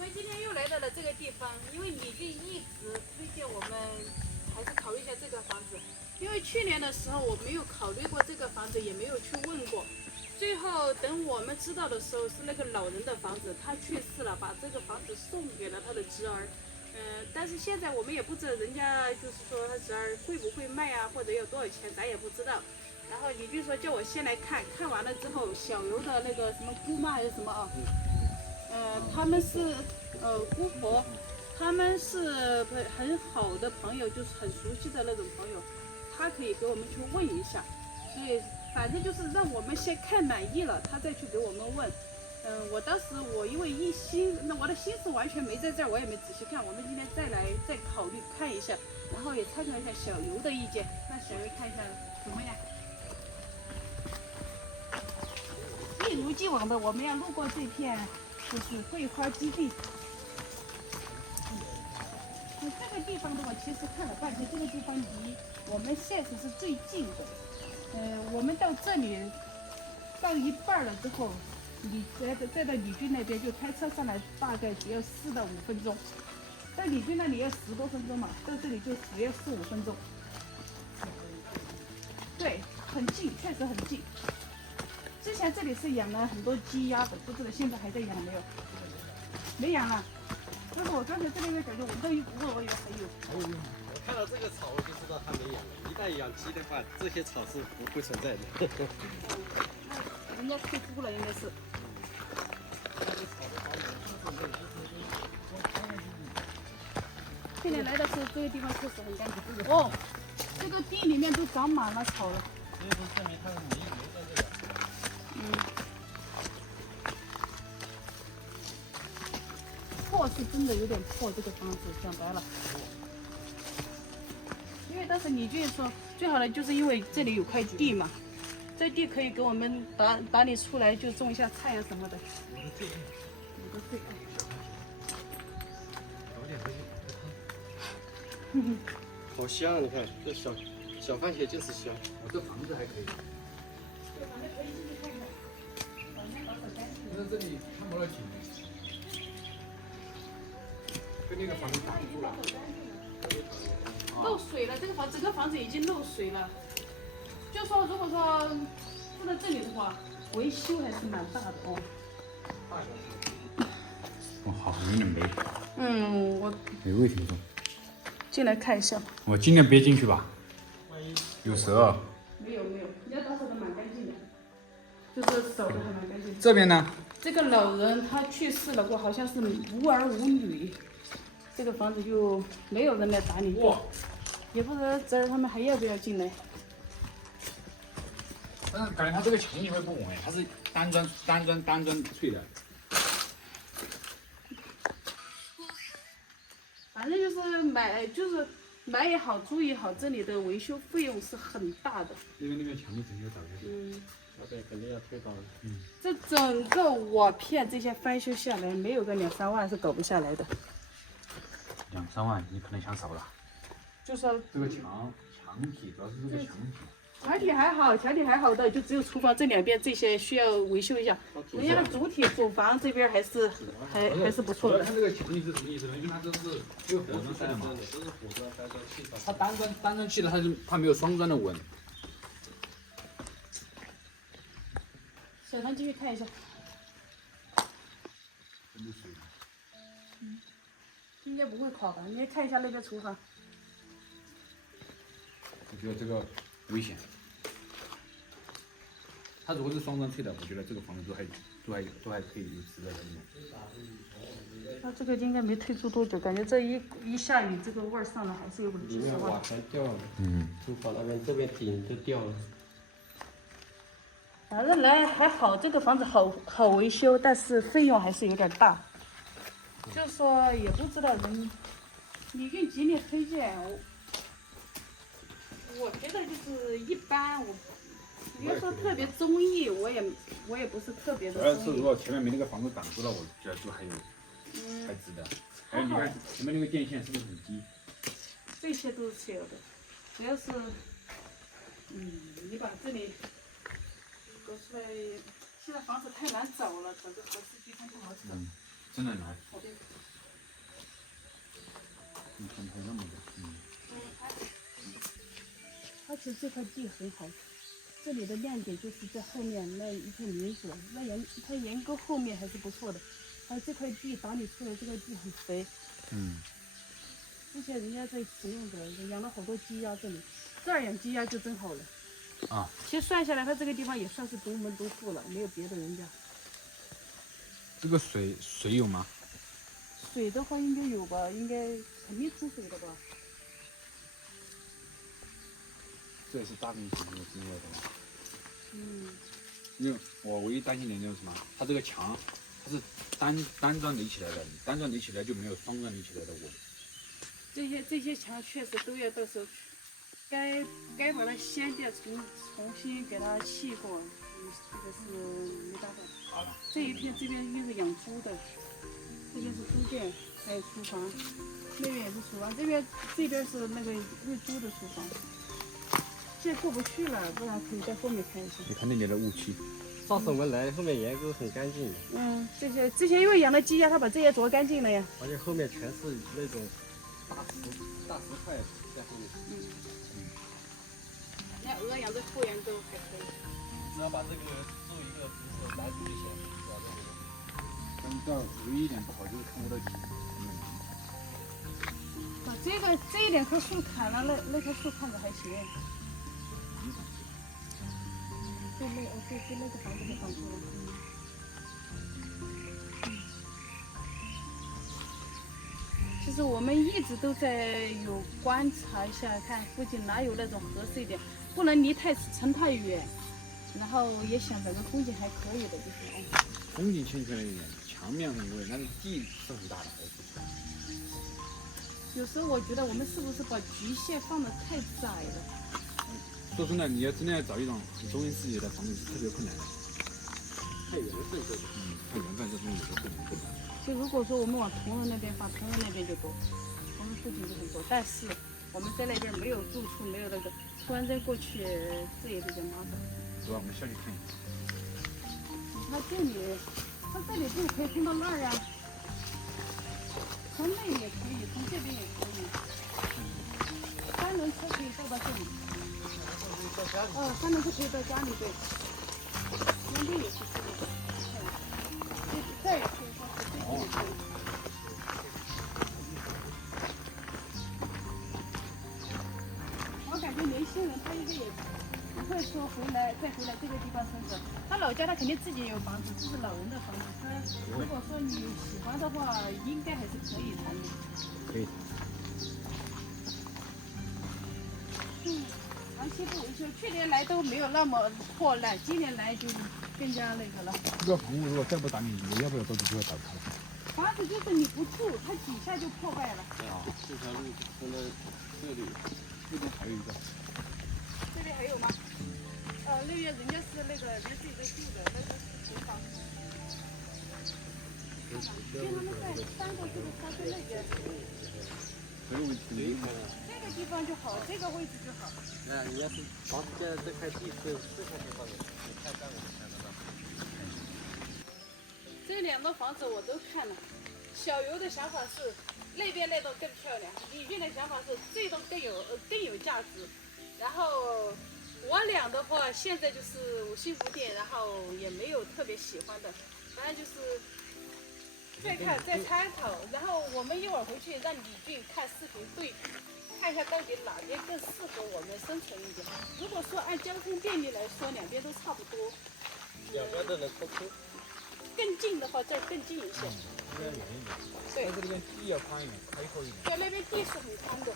们今天又来到了这个地方，因为李俊一直推荐我们，还是考虑一下这个房子。因为去年的时候我没有考虑过这个房子，也没有去问过。最后等我们知道的时候，是那个老人的房子，他去世了，把这个房子送给了他的侄儿。但是现在我们也不知道人家就是说他侄儿会不会卖啊，或者要多少钱，咱也不知道。然后李俊说叫我先来看，看完了之后，小游的那个什么姑妈还是什么啊？他们是姑婆，他们是很好的朋友，就是很熟悉的那种朋友，他可以给我们去问一下。所以反正就是让我们先看满意了，他再去给我们问。我当时因为我的心思完全没在这儿，我也没仔细看。我们今天再考虑看一下，然后也参考一下小游的意见，让小游看一下怎么样。一如既往的，我们要路过这片就是桂花基地。这个地方的话，其实看了半天，这个地方离我们现实是最近的。我们到这里到一半了之后，再到李军那边就开车上来，大概只要4到5分钟。到李军那里要10多分钟嘛，到这里就只要4、5分钟。对，很近，确实很近。之前这里是养了很多鸡鸭的，不知道现在还在养没有？没养了。就是我刚才这边感觉闻到一股味，我以为还有。我看到这个草我就知道它没养了。一旦养鸡的话，这些草是不会存在的。那人家退租了，应该是。去年来的时候，这个地方确实很干净。哦，这个地里面都长满了草了。所以说证明它是没留在这里。破是真的有点破，这个房子讲白了。因为当时李俊说，最好的就是因为这里有块地嘛，这地可以给我们打理出来，就种一下菜啊什么的。我的最爱。好香，你看这小番茄就是香。这房子还可以。这房子可以进去看看，房间打扫干净。那这里看不到景，跟那个房子挡住了。漏水了，这个整个房子已经漏水了。就说如果说住在这里的话，维修还是蛮大的哦。哦，好，有点霉。我霉味挺重。进来看一下。我尽量别进去吧，有蛇。没有，人家打扫的蛮干净的，就是扫的还蛮干净。这边呢？这个老人他去世了过，好像是无儿无女，这个房子就没有人来打理过，也不知道侄儿他们还要不要进来。但是感觉它这个墙体会不稳哎，它是单砖砌的。反正就是买也好，租也好，这里的维修费用是很大的。因为那边墙体整个倒下去。那边肯定要推倒了。这整个瓦片这些翻修下来，没有个2、3万是搞不下来的。2、3万，你可能想少了。就说这个墙体主要是这个墙体。墙体还好的，就只有厨房这2边这些需要维修一下。人家的主房这边还是不错的。看这个墙体是什么意思呢？因为它这是有火砖塞的嘛，都是火砖塞的砌的。它单砖砌的，它没有双砖的稳。小唐继续看一下。应该不会垮吧？你看一下那边厨房。我觉得这个危险。它如果是双砖砌的，我觉得这个房子都还可以有值得的用。它这个应该没退租多久，感觉这一下雨，这个味儿上来还是有几十万。里面瓦全掉了。厨房那边这边顶都掉了。反正还好，这个房子好维修，但是费用还是有点大。就说也不知道李俊极力推荐，我觉得就是一般，我别说特别中意，我也不是特别的主要是中意。如果前面没那个房子挡住了，我觉得就还值得。还有你看前面那个电线是不是很低？这些都是切了的，主要是你把这里搞出来，现在房子太难找了，找个合适地方不好找。真的难。好的。很那么的，而且这块地很好，这里的亮点就是在后面那一片林子，它沿沟后面还是不错的。这块地打理出来，这块地很肥。之前人家在使用的，养了好多鸡鸭这里，这儿养鸡鸭就真好了。其实算下来，它这个地方也算是独门独户了，没有别的人家。这个水有吗？水的话应该有吧，应该肯定出水的吧。这也是大面积的之类的。因为我唯一担心点就是什么？它这个墙，它是单砖垒起来的，单砖垒起来就没有双砖垒起来的我。这些墙确实都要到时候该把它掀掉，重新给它砌过，这个是没办法。好了。这一片这边又是养猪的，这边是猪圈，还有厨房，那边也是厨房，这边是那个喂猪的厨房。现在过不去了，不然可以在后面看一下。你看那边的雾气。上次我们来后面沿沟很干净，这些之前因为养了鸡鸭，他把这些啄干净了呀。而且后面全是那种大石块在后面。那鹅养的后沿都还可以。只要把这个做一个竹子拦住就行，主要这个。但是这儿唯一一点不好就是看不到底。这一两棵树砍了，那棵树看着还行。对那个房子没挡住了。其实我们一直都在有观察一下，看附近哪有那种合适一点，不能离城太远，然后也想找个风景还可以的地方。风景欠缺了一点，墙面很贵，但是地是很大的。有时候我觉得我们是不是把局限放得太窄了？说真的，你真的要找一种很中心视野的房子是特别困难的。太缘分这种。太缘分这东西是特别困难。就如果说我们往铜仁那边放，铜仁那边就多，铜仁附近就很多。但是我们在那边没有住处，没有那个，突然间过去，这也比较麻烦。走吧，我们下去看一下。它这里就可以通到那儿呀，从那也可以，从这边也可以。3轮车可以到这里。3轮车可以到家里，对。那边也是这个。这儿也可以，这边也可以。我感觉年轻人他应该也不会说再回来这个地方生活。他老家他肯定自己有房子，这是老人的房子。他如果说你喜欢的话，应该还是可以谈的。可以。长期不维修，去年来都没有那么破烂，今年来就更加那个了。这个房屋如果再不打理，你要不了多久就要倒塌了。房子就是你不住，它底下就破坏了。这条路从这里，这边还有一个。这边还有吗？那边人家是那个人自己在住的，那个是平房。就他们在搬过去的，他在那边。这个地方就好，这个位置就好。你要是房子建在这块地是这块地方的，你看看我看得到。这两栋房子我都看了，小游的想法是那边那栋更漂亮，李俊的想法是这栋更有价值。然后我俩的话，现在就是五星5点，然后也没有特别喜欢的，反正就是再参考。然后我们一会儿回去让李俊看视频对比，看一下到底哪边更适合我们生存一点。如果说按交通便利来说，两边都差不多。两边都能通车。更近的话，这儿更近一些。这边远一点。对。但是那边地要宽一点，开阔一点。对，那边地是很宽的。